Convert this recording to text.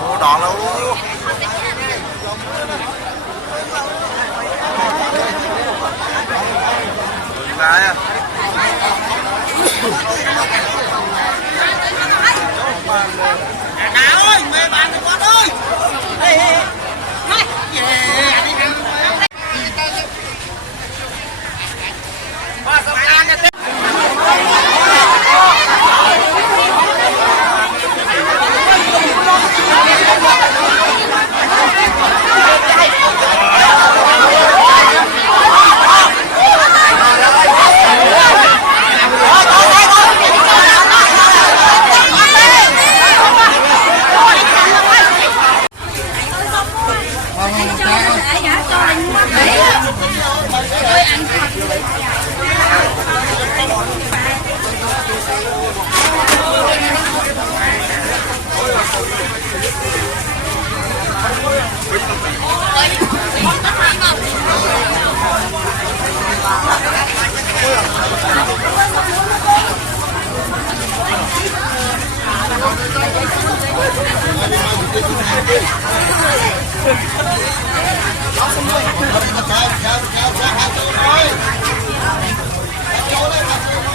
Ô, đỏ luôn. Ra Nào ơi, mê bạn thì con ơi. Ê, qua sông An nha. Hãy subscribe cho kênh Ghiền Mì Gõ để không bỏ lỡ những video hấp dẫn.